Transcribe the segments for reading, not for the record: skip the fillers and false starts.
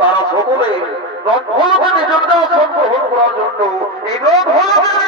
তারা সকলে রথভূমিকে নিজের দর্শন গ্রহণ করার জন্য এই রথভূমিকে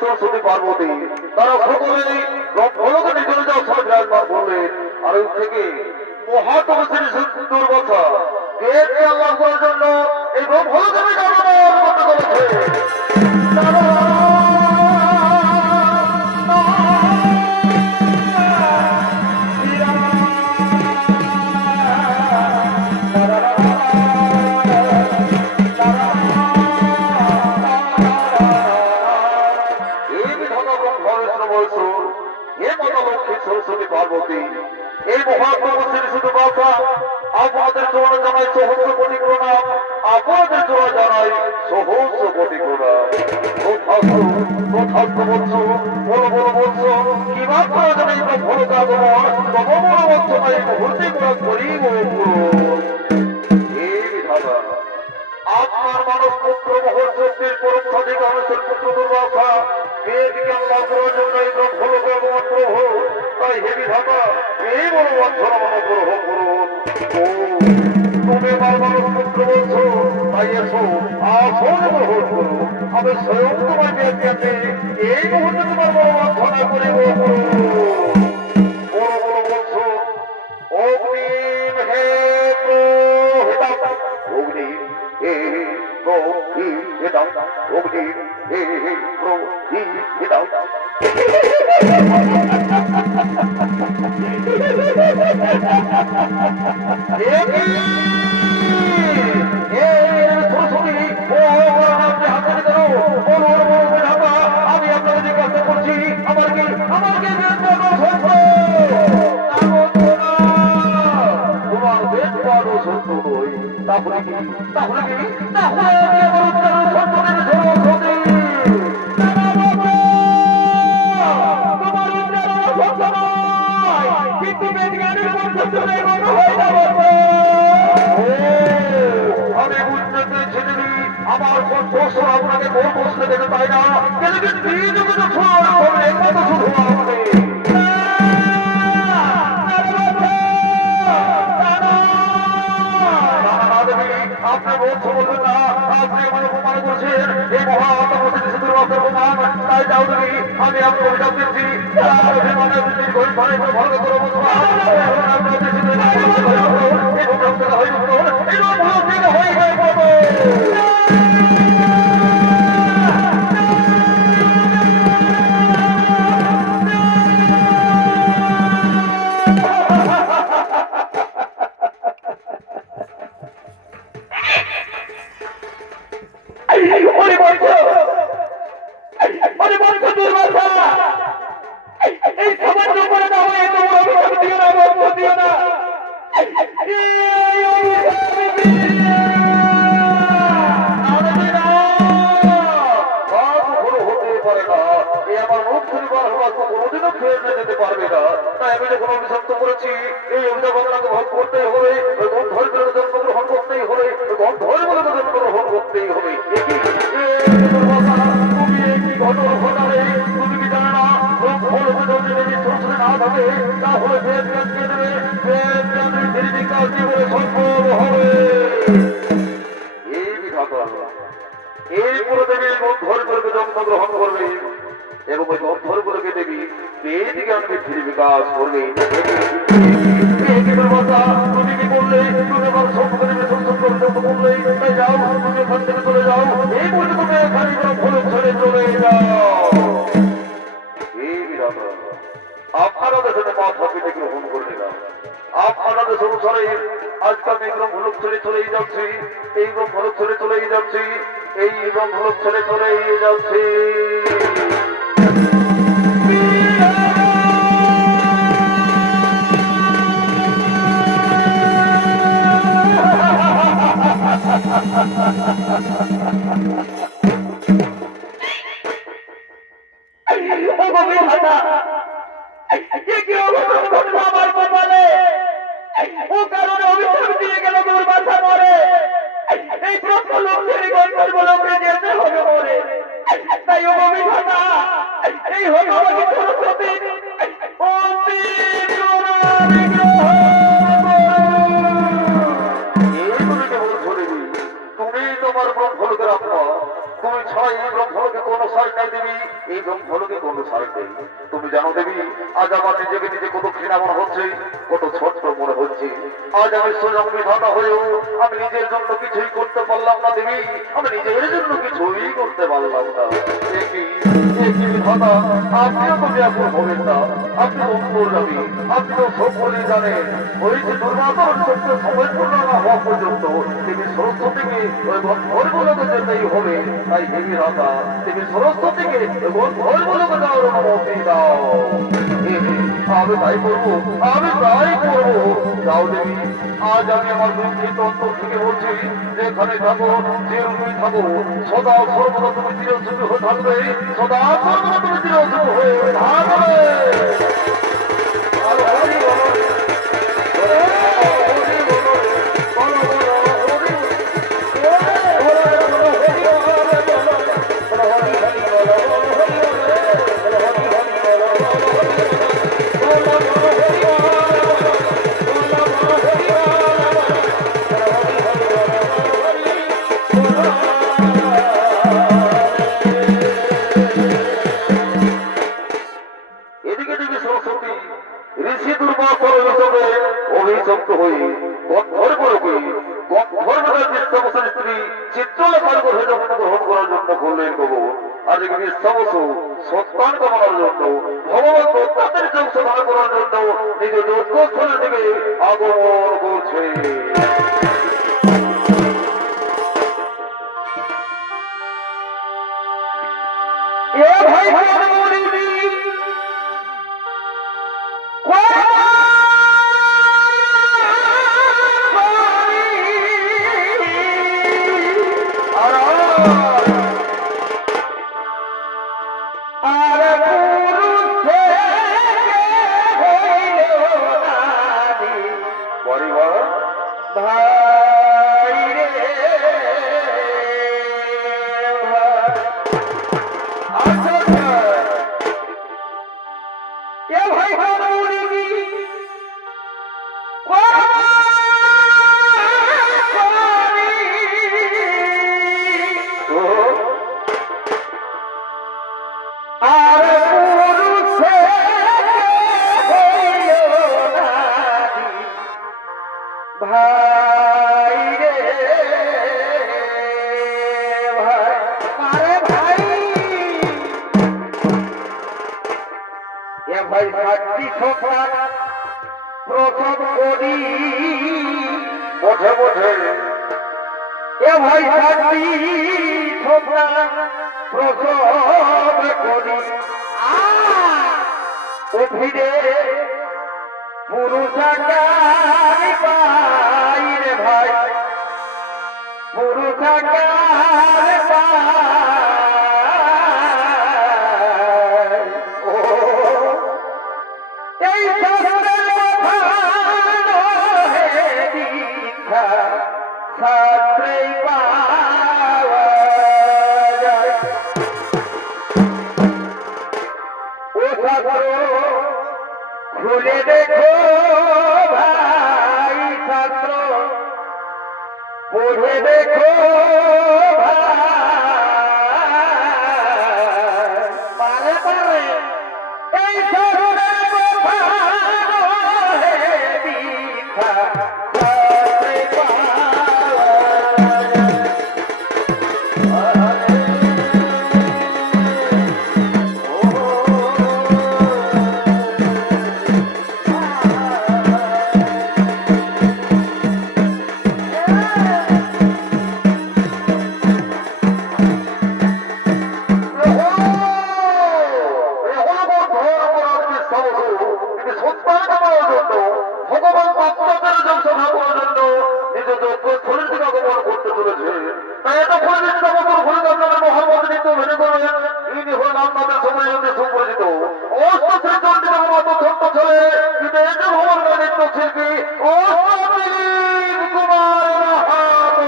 সরস্বতী পার্বতী তারা সকলে রথকে নিজের যাও বিরাজমান করলেন। আর ওই থেকে মহাতপস্বী সুন্দর কথা কে আল্লাহ করার জন্য এই রথকে করতে করেছে। সরস্বতী পার্বতী এই মহাপ্রভুর শুধু বাসা আপনাদের চোরা জানাই সহস্র কোটি প্রণাম, আপনাদের চোরা জানাই সহস্র কোটি প্রণাম। বলছো বলো বলো বলছো কি বাদ করা যাবে ভোল কাজ তব বড় বলছো না এই মুহূর্তে করি আপনার মানব পুত্র মহল শক্তির পরম সঠিক মানুষের পুত্র দুর্বাসা মেয়েটিকে আল্লাহ করার জন্য এই ভোলক ভগবান প্রভু তাই হেবি ভাবা এই বড় অঞ্চল অনুগ্রহ করুন। তুমি আমার মানব পুত্র বলছো তাই এসো আসন গ্রহণ করো। আমি স্বয়ং তোমার মেয়েকে এই মুহূর্তে তোমার বড় অঞ্চনা করিব। বড় বড় বলছো অগ্নিম হে অগ্নি আমি আপনাকে জিজ্ঞাসা করছি আমার কি তোমার বেশ বড় সত্য নই তাহলে কি তাহলে কি আমি বুঝতে পেরেছি আমার দোষ আপনাকে কোন প্রশ্ন দেখতে পাই না কিন্তু শুধু আপনি বলছো বলবেন না আপনি আমার অপমান করছেন এই মহাত্মা শুধু অপমান তাই যাও তুমি আমি আপনাকে অভিযোগ দিচ্ছি ভালো করবো জন্মগ্রহণ করবে এবং ওই অর্থগুলোকে দেবী মেয়েটিকে আমাকে ফিরে বিকাশ করবে। তুমি কি বললে তুমি আমার সম্পর্কে বললে তাই যাও তুমি এখান থেকে চলে যাও এই বলে তুমি এখানে ভুলে ছেড়ে চলে যাও। আপনারা দেশে মাথা পেতে গ্রহণ করে নিলাম আপনারা দেশ অনুসারে আজকে আমি এরকম ভুলক ছেড়ে চলেই যাচ্ছি এইরকম ভুলক ছেড়ে চলেই যাচ্ছি এইরকম ভুলক ছেড়ে চলেই যাচ্ছি। এই হতভাগী সরস্বতী অতি তুমি তোমার ব্রহ্মলোকের আত্মা, তুমি ছাড়া এই ব্রহ্মলোকে কোনো সাই নাই দেবী, এই ব্রহ্মলোকে কোনো সাই নেই। তুমি জানো দেবী, আজ আমার নিজেকে নিজে কত ঘৃণা মনে হচ্ছে, কত ছোট্ট মনে হচ্ছে। আজ আমি স্বয়ং বিধাতা হয়েও আমি নিজের জন্য কিছুই করতে পারলাম না দেবী, আমি নিজের জন্য কিছুই করতে পারলাম না। একই বিধাতা, আপনিও তো ব্যাকুল হবেন না, আপনি অন্তর যাবি, আপনি তো সব বলে জানেন। ওই যে দুর্বাসন সত্য সময় পূর্ণ না হওয়া পর্যন্ত তিনি সরস্বতীকে ওই ধর্মলোকে যেতেই হবে। তাই হে বিধাতা, তিনি সরস্বতীকে এবং ধর্মলোকে যাওয়ার অনুমতি দাও। আমি তাই করবো, আমি তাই করবো। যাও দেবী, আজ আমি আমার দুঃখিত অন্তর থেকে বলছি, যেখানে থাকো, যে রূপে থাকো, সদা সর্বদা তুমি চিরসুখী হয়ে থাকবে, সদা সর্বদা তুমি চিরসুখী হয়ে থাকবে। আর হরি বল, ঋষি দুর্বাসর হিসেবে অভিযুক্ত হয়ে গন্ধর্বলোকে গন্ধর্বদের বিশ্ববসের স্ত্রী চিত্রলেখার গর্ভে জন্মগ্রহণ করার জন্য করলেন গো। আজকে বিশ্ববস সন্তান কামনার জন্য ভগবান দত্তাদের সংশোধন করার জন্য নিজ যজ্ঞস্থলের দিকে আগমন করছে। প্রসব করি বঠে বঠে, এ ভাই সাথী ছোকরা প্রসব করি ও ফিরে পুরুষাকার পাই রে ভাই, পুরুষাকার পাই। ও এই শাস্ত্রের কথা হে দীক্ষা শাস্ত্রেই পাওয়া যায়। ও শাস্ত্র খুলে দেখো ভাই, শাস্ত্র পড়ে দেখো ভাই, পারে পারে এই শাস্ত্রের কথা হে দীক্ষা শাস্ত্রে পাওয়া যায়। ভগবান ভক্তদের জনসভা করার জন্য নিজ যোগ্য শরীর থেকে আগমন করতে চলেছে। তাই এত পরিচিত মহামত নিত্য ভেঙে করবেন, ইনি হলেন আপনাদের সময় সুপরিচিত অষ্ট শ্রীচন্ডী মতো ছোট্ট ছেলে, কিন্তু এই যে ভবন নৃত্য শিল্পী অষ্টদিলীপ কুমার মাহাতো।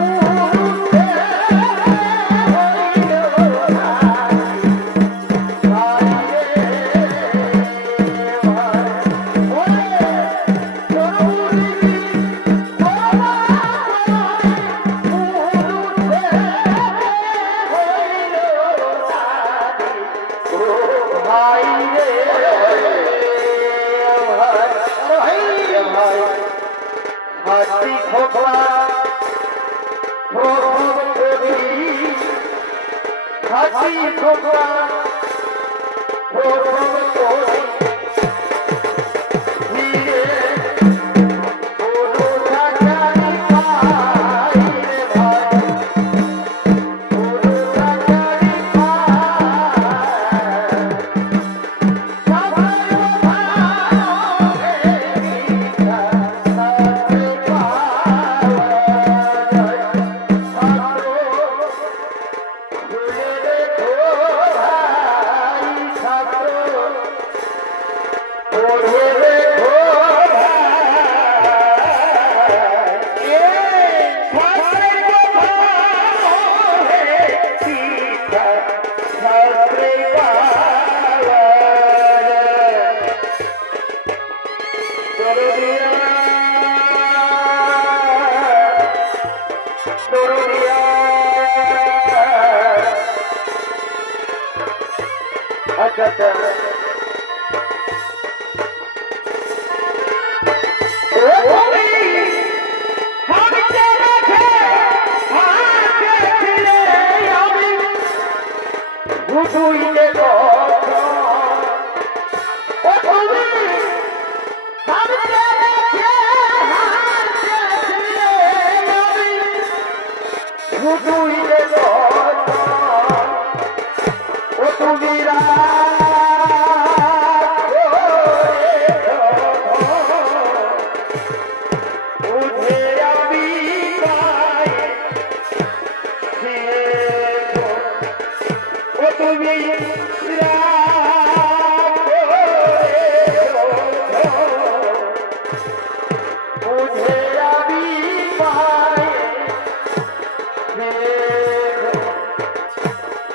Oh ভাই রে ভাই ভাই হাতি খোপা প্রভু কবি হাতি খোপা প্রভু কবি ধীরে ওলো ঢাকারি পাই রে ভাই ওলো ঢাকারি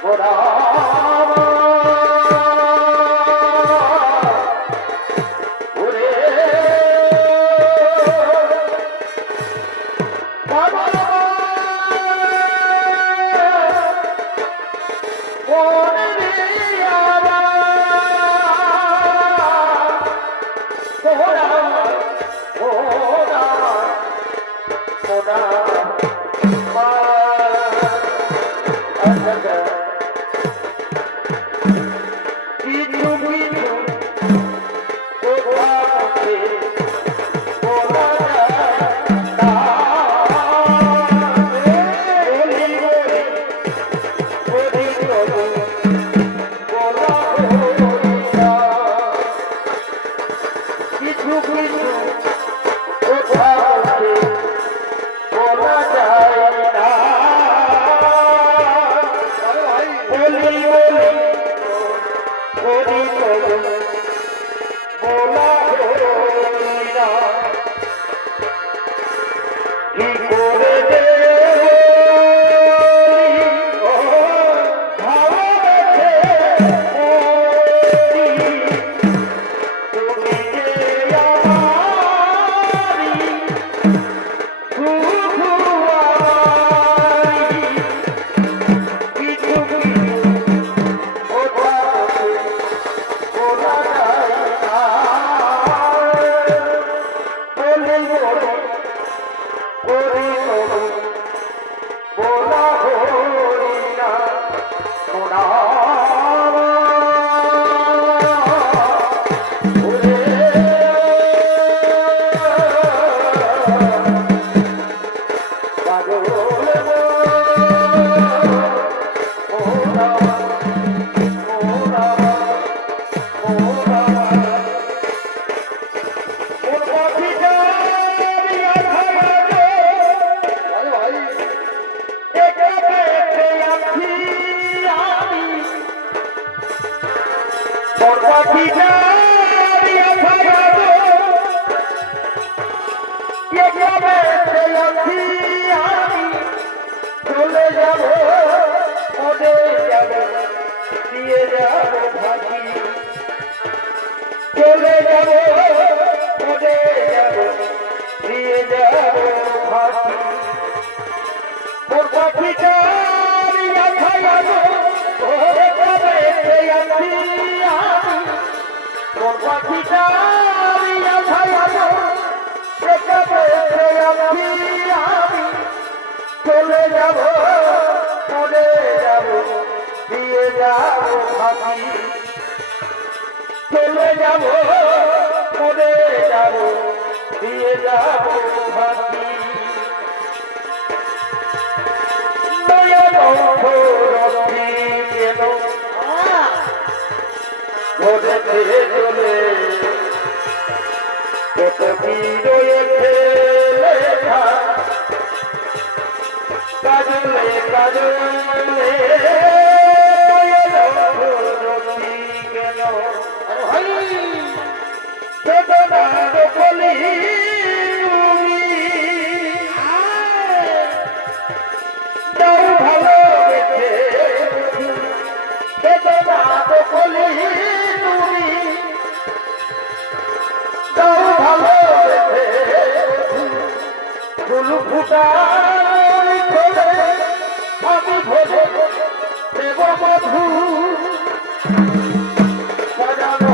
Por পাখিটা উড়িয়া যায় একা পেতে আমি চলে যাব মরে যাব দিয়ে যাব ভাবি চলে যাব মরে যাব দিয়ে যাব ভাবি নয়ন ভরতি কেন ভরেতে চলে কত কি রয়েছে লেখা কাজলে কাজলে ভরতি কেন বেদনার বলি দাও ভালো বেঁচে বেদনার বলি তুমি দাও ভালো বেঁচে ফুল ফুটার করে আমি ভরে দেব মধু সাজানো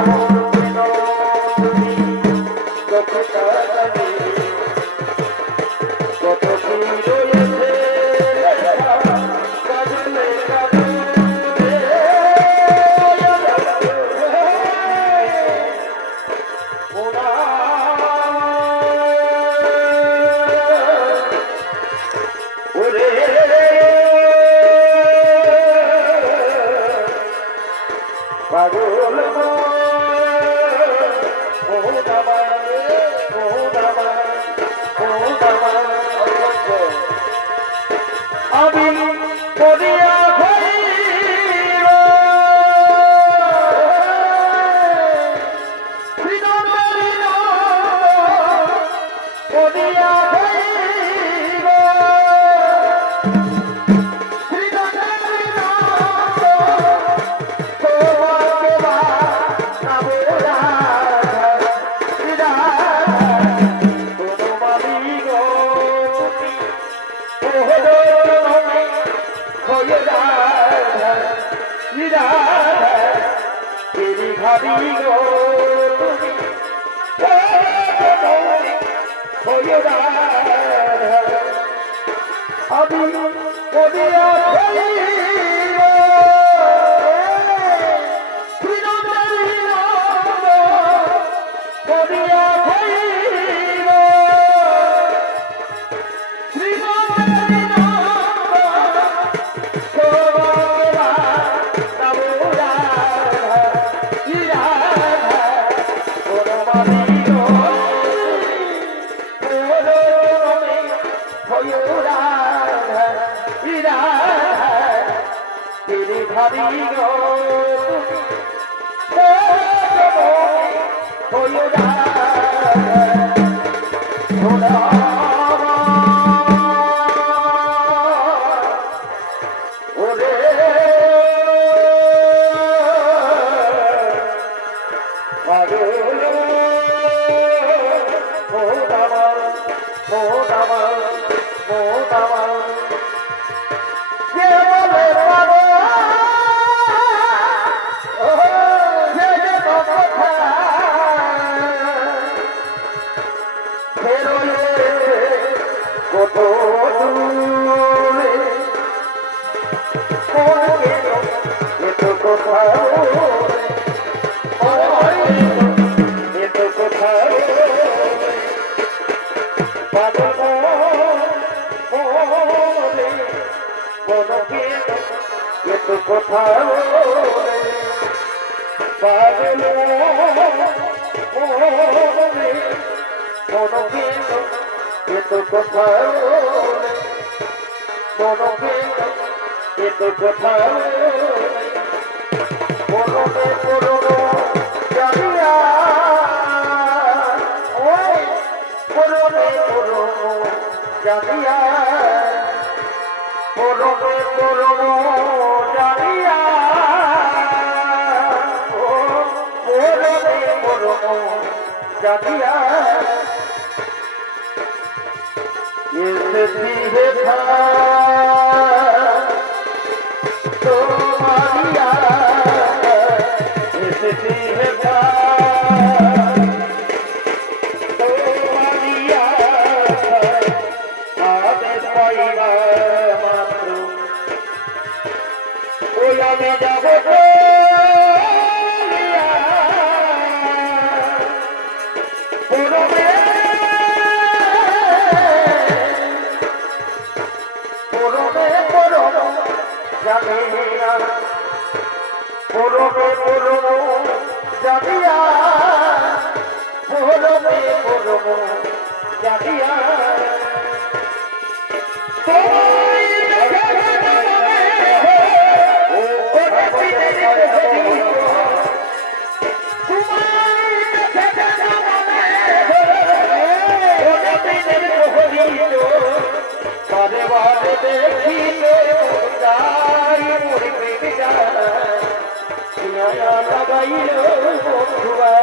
বিনোদিনী চোখটা লাগে কত কি রয়েছে কাজলে কাজলে ওরা ওরে পাগল আমি পড়িয়া হইব পড়িয়া হইব ভাবি গো তুমি আমি পড়িয়া হইব পড়িয়া হইব ভাবি গো ওরে পাগল কে বলে পাগল কত দূরে কোন গেল এত কোথাও এত কোথাও পাগল মনে মন গেল এত কোথাও পাগল মনে মন গেল এত কোথাও মন গেল এত কোথাও মননে পুরনো জানিয়া ওই পুরনে পুরনো জানিয়া পুরনে পুরনো জানিয়া ও পুরনে পুরনো জানিয়া এসেছি হেথা তোমারিয়া এসেছি হেথা আমি যাব পরমে পরমে পরম জানিয়া পরমে পরম জানিয়া পরমে পরম জানিয়া বারে বারে দেখিলে যাই মরি প্রেমে জানা লাগাইল বন্ধুয়া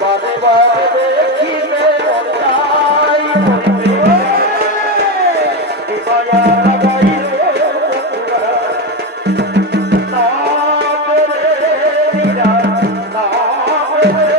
বারে বারে দেখিলে যাই মরি প্রেমে লাগাইল বন্ধুয়া না করে নিরা না করে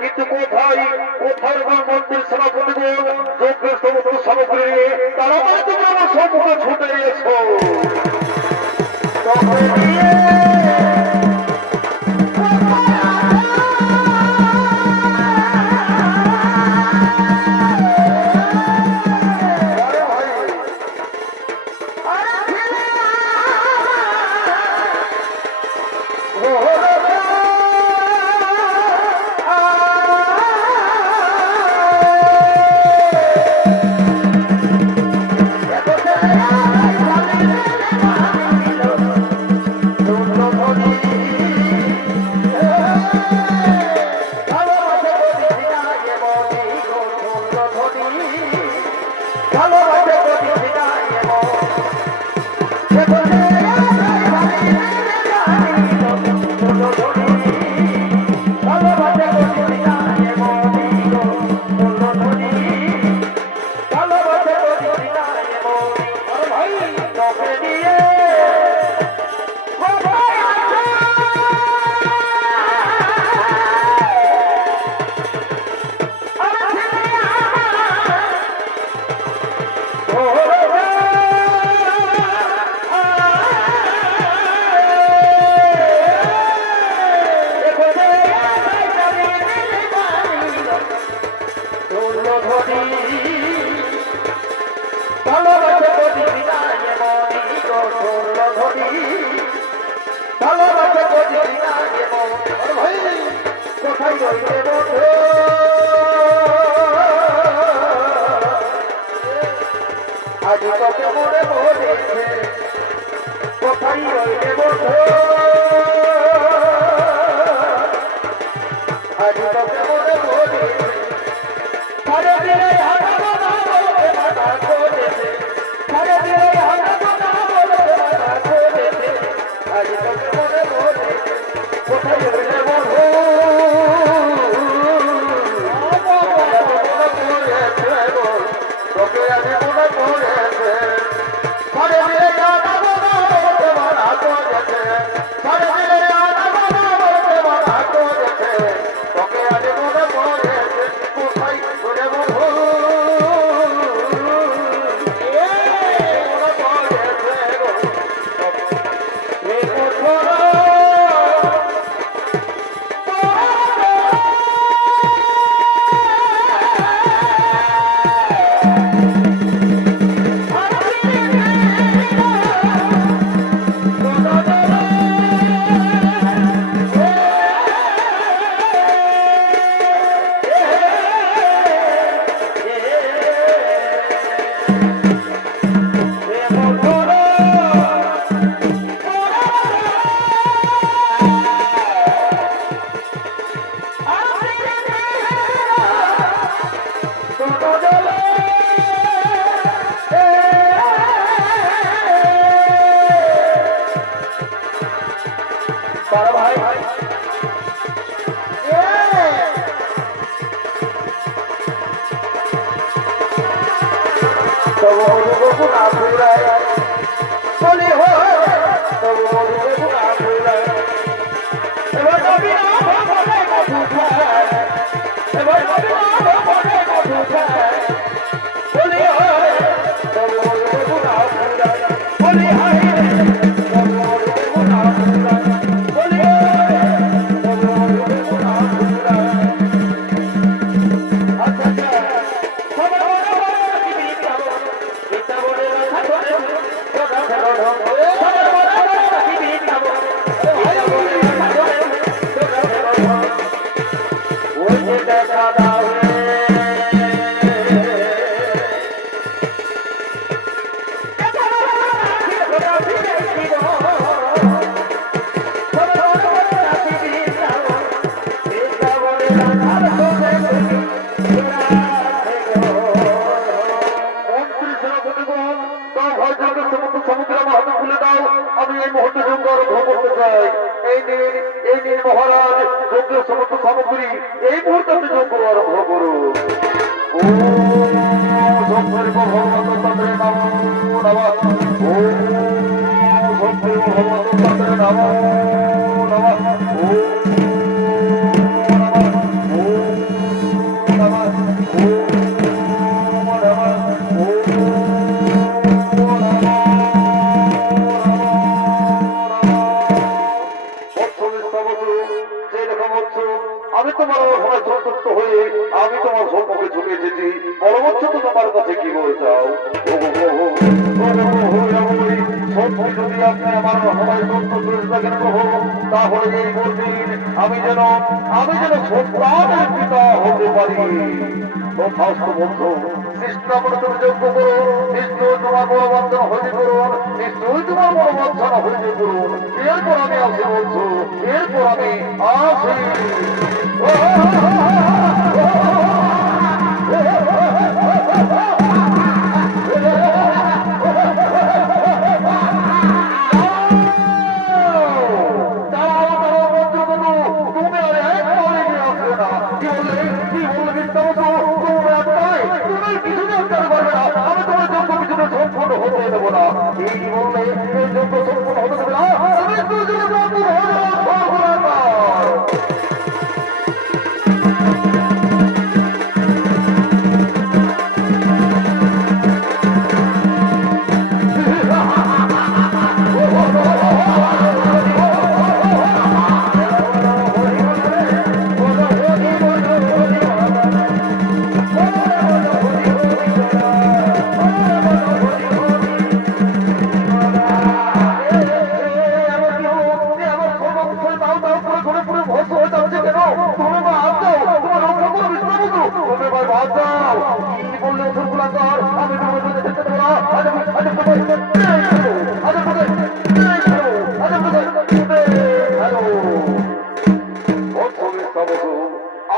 কিন্তু কোথায় কোথায় মন্দির সভাপতিগণ যজ্ঞের সমস্ত সামগ্রী নিয়ে তারা তুমি আমার সম্মুখে ছুটে এসো দেখা দাও আমি এই মুহূর্তে যজ্ঞ আরম্ভ করতে চাই। এই নিন মহারাজ যজ্ঞের সমস্ত সামগ্রী এই মুহূর্তে আপনি যজ্ঞ আরম্ভ করুন। ও শঙ্কর ভগবত তন্ত্রে নমো নমঃ। ও শঙ্কর ভগবত তন্ত্রে নমো নমঃ। ও আমি তোমার সবাই সন্তুষ্ট হয়ে আমি তোমার সম্মুখে ছুটে এসেছি। পরবর্তী তো তোমার কাছে কি বলে যাও সত্যি যদি আপনি আমার সবাই সন্তুষ্ট হয়ে থাকেন প্রভু, তাহলে এই বলছেন আমি যেন সন্তানের পিতা হতে পারি। তথাস্তু বন্ধু কৃষ্ণাপনে তুমি যোগ্য করো, নিশ্চয় তোমার বড় বন্ধন হইতে করুন, নিশ্চয়ই তোমার বড় বন্ধন হইতে করুন। এরপর আমি আসি বলছো, এরপর আমি আসি।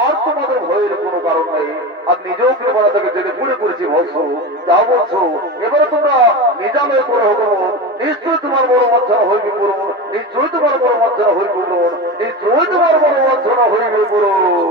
আর তোমাদের ভয়ের কোনো কারণ নেই। আর নিজেও কৃপা থেকে জেনে পুড়ে করেছি বলছো, যা বলছো এবারে তোমরা নিজামের করে হবো। নিশ্চয়ই তোমার বড় মঞ্চনা হইবে করুন, নিশ্চয়ই তোমার বড় মঞ্চনা হইবে করুন, নিশ্চয়ই তোমার বড় মঞ্চনা হইবে করুন।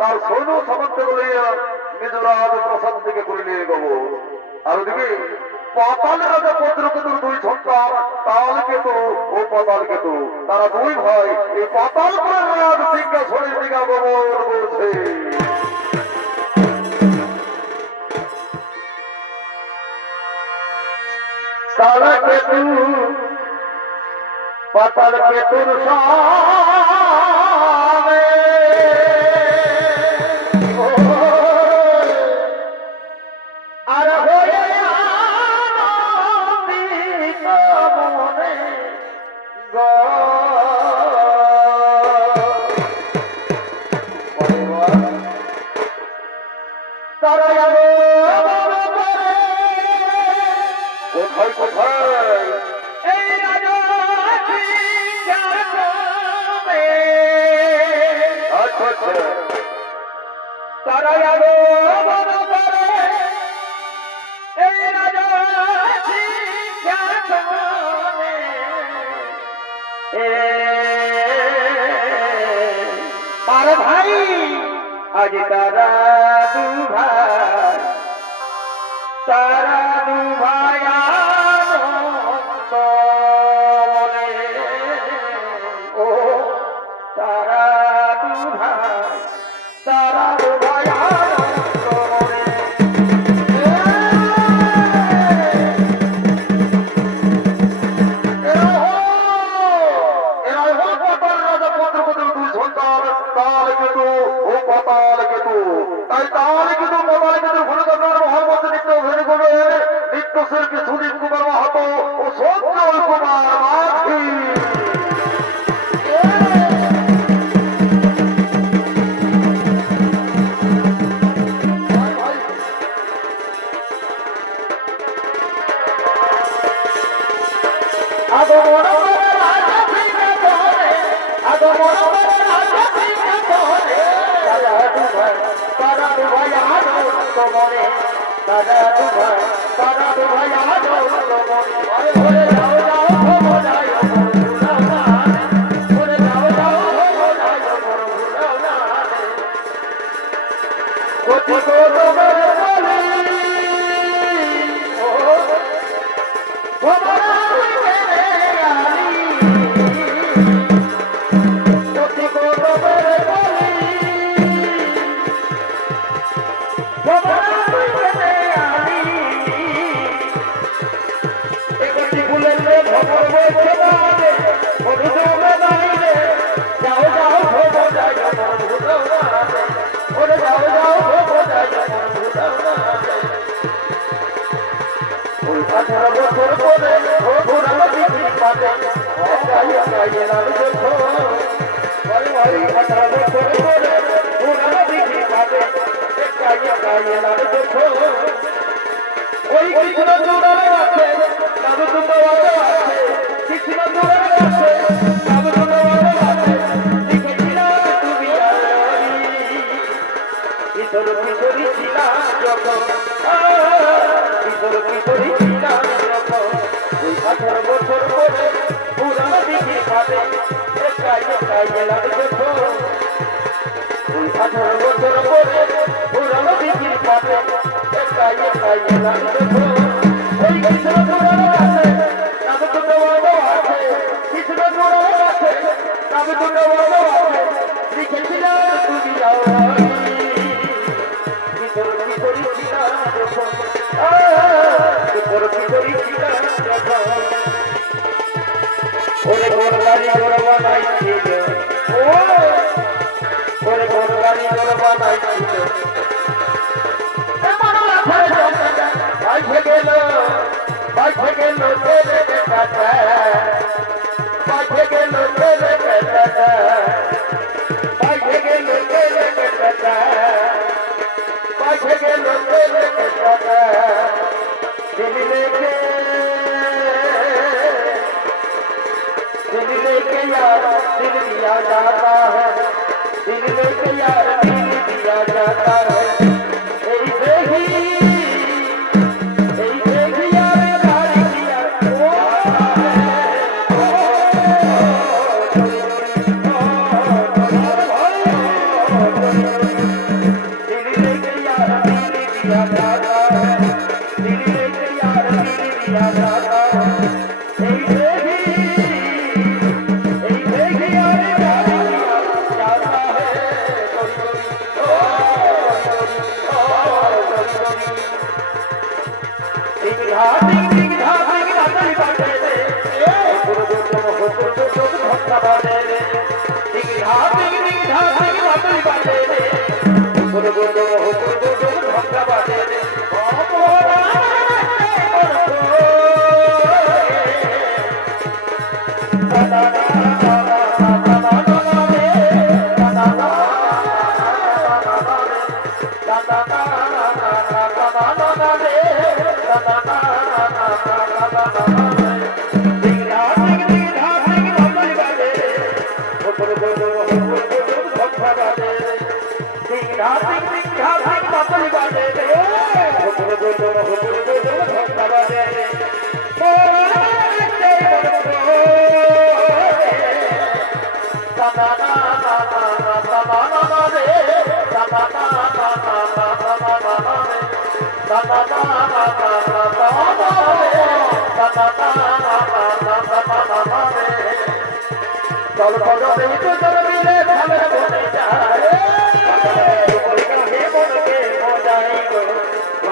তার সৈন্য সামন্ত লইয়া নিজরাজ প্রসাদ থেকে করিলে গব। আর ওদিকে পাতাল রাজা পদ্রকেতুর দুই সন্তান তালকেতু ও পাতালকেতু, তারা দুই ভাই এই পাতালপুরের রাজ সিংহাসনের দিকে আগমন করছে। তালকেতু পাতালকেতুর সামনে আজ তারা দু ভাই, তারা দু ভাই আনন্দ মনে। ও তারা দু ভাই, তারা দু ভাই আনন্দ মনে। সুদীপ কুমার মাহাতো ও সঞ্জয় কুমার মাঝি।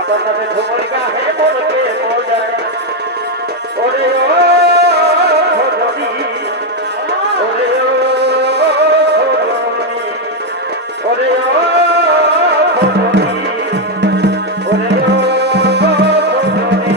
পাতানাতে ঝুমুর গাহে মনকে মজায় ওরে ও ভগবী ওরে ও ভগবী ওরে ও ভগবী ওরে ও ভগবী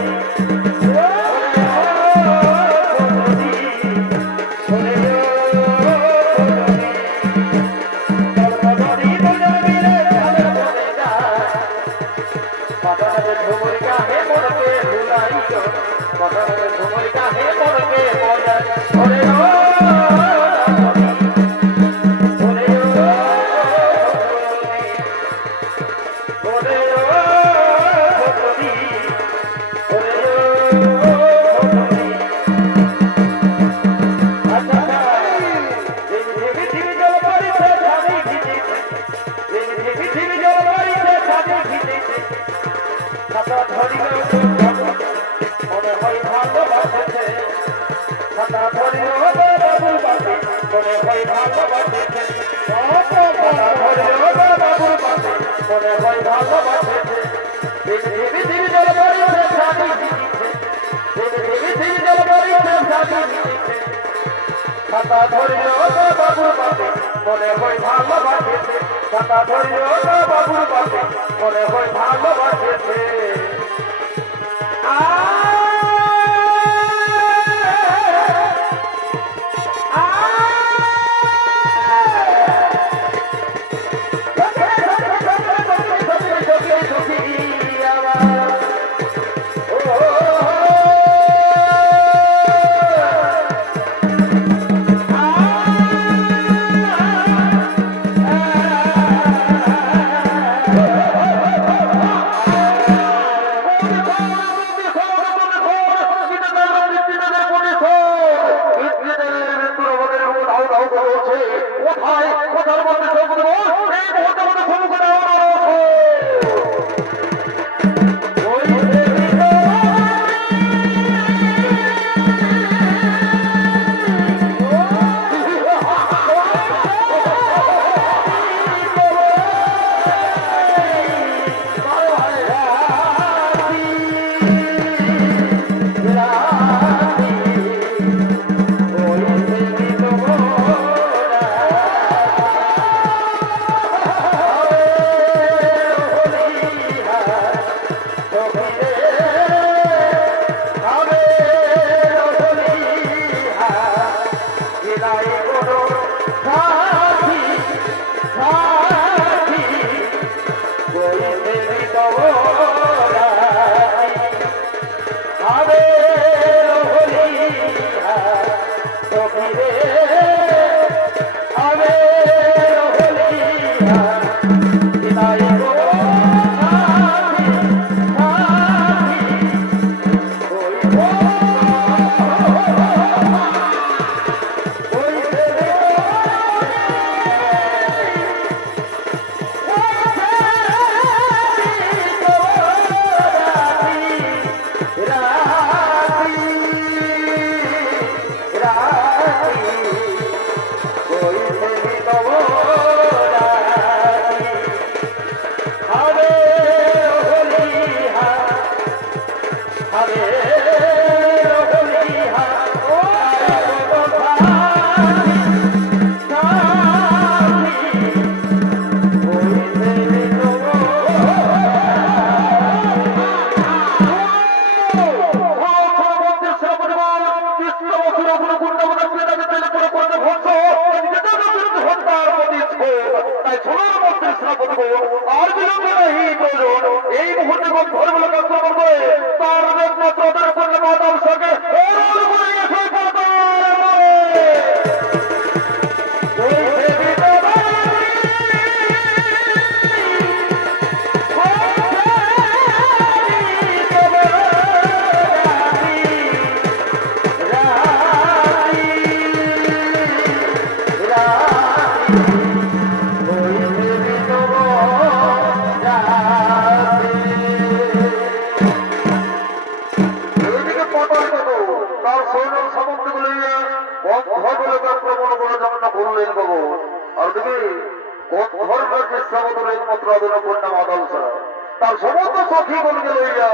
খাতা ধরিও বাবুর বাপে মনে হয় ভালোবাসেছে খাতা ধরিও বাবুর বাপে মনে হয় ভালোবাসেছে তার সমস্ত সখীগণকে লইয়া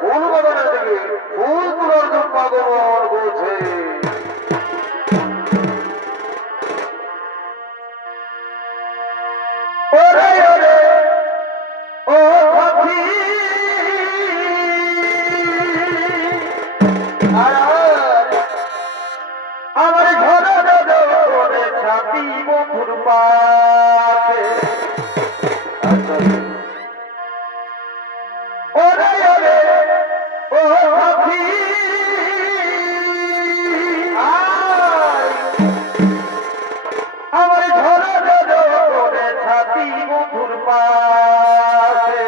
ফুল বাগানের দিকে ফুল তোলার জন্য আগমন করছে। ওরে ওরে ও পাখি আমার ঘরে ছাতি বন্ধুর পাশে। ওরে ওরে ও পাখি আমার ঘরে ছাতি বন্ধুর পাশে।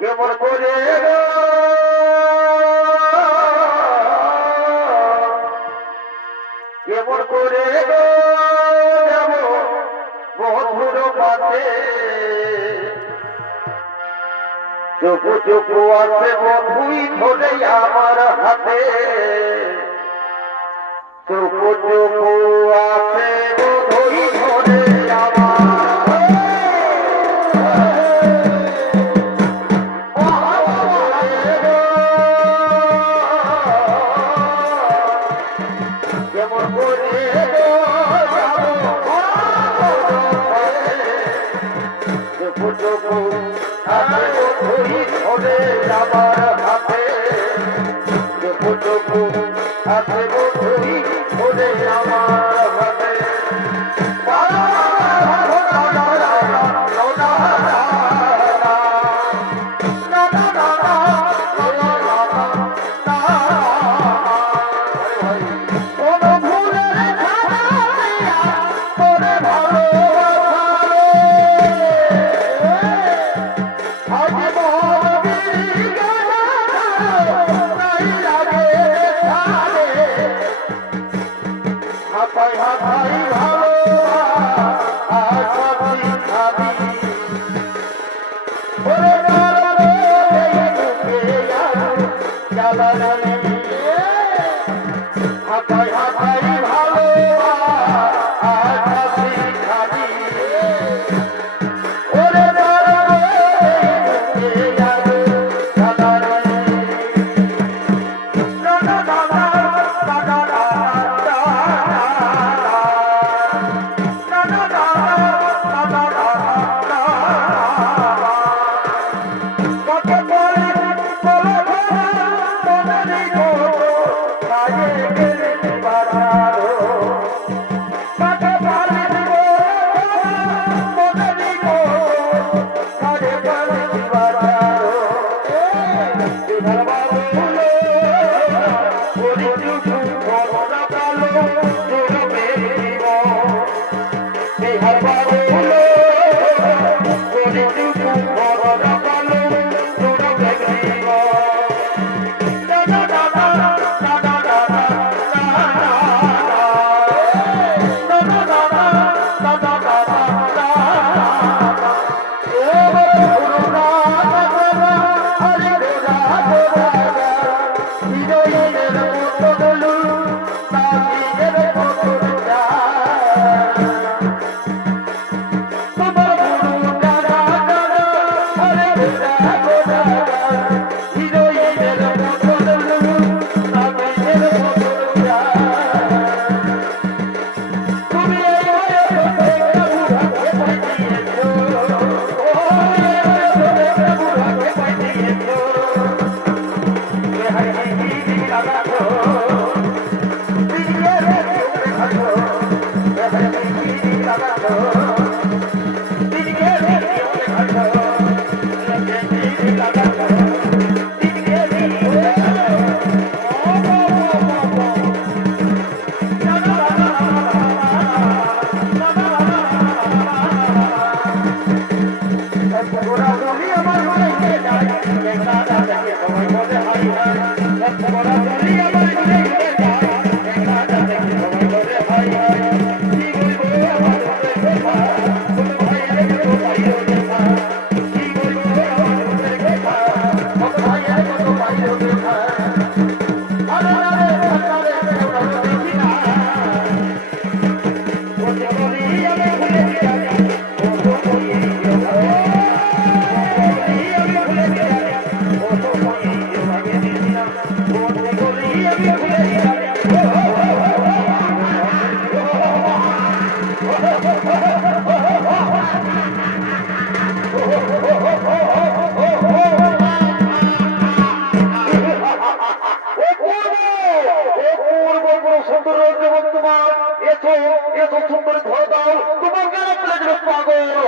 কেমন করে কেমন করে যাব বন্ধুর কাছে চুপু চুপু আছে বন্ধুই ধরে আমার হাতে চুপু চুপু আছে বন্ধুই ধরে কেমন করে চুপু চুপু আছে বন্ধুই ধরে আমার হাতে চুপু চুপু আছে বন্ধুই ধরে আমার হাতে।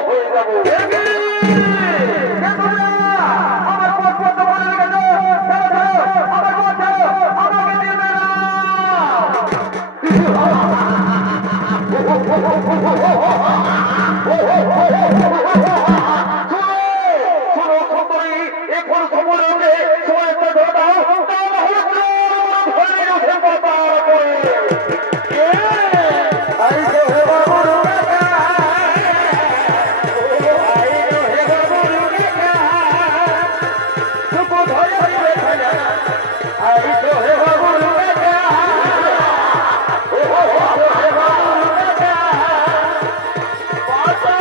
হয়ে যাবো। আমার পথ পথ বলে রেখেছো, আমার পথ ছাড়ো, আমাকে দেবে না। শোনো সুন্দরী, এখন সময় রয়েছে, সময় একটা ধরে দাও, তা না হলে ধরে উঠে পাতার করে। আই তো হে বাবুর বেটা, আই তো হে বাবুর বেটা, চুপ ধরে বেটা না, আই তো হে বাবুর বেটা, ও হে বাবুর বেটা, বাবা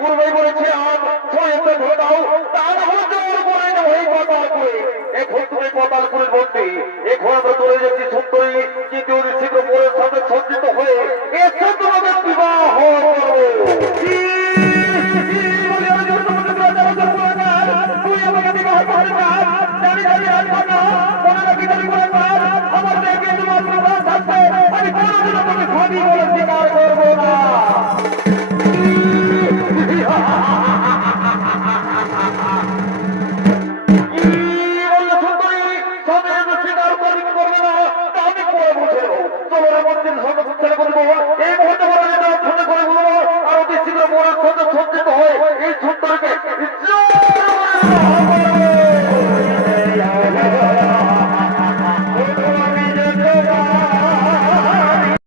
পূর্বেই বলেছিলাম সময় একটা ধরে দাও, তা না হলে জোর করে নেবো এই পাতালপুরে। এখন তুমি পাতালপুরের বন্দি, এখন আমরা চলে যাচ্ছি সুন্দরী, কিন্তু অতি শীঘ্র মোরের সামনে সজ্জিত হয়ে এসে তোমাদের বিবাহ করবো। তুই আমাকে বিবাহ করবি না, জানি জানি রাখবো না, মনে রাখি জানি আমার মেয়েকে তোমার প্রভাব থাকবে, আমি কোনোদিনও তোকে স্বামী বলে স্বীকার করবো না। সুন্দরী স্বামী স্বীকার করবে না, তা আমি পরে বুঝে নেবো। তোমার মন্দির সঙ্গে ছেলে করবো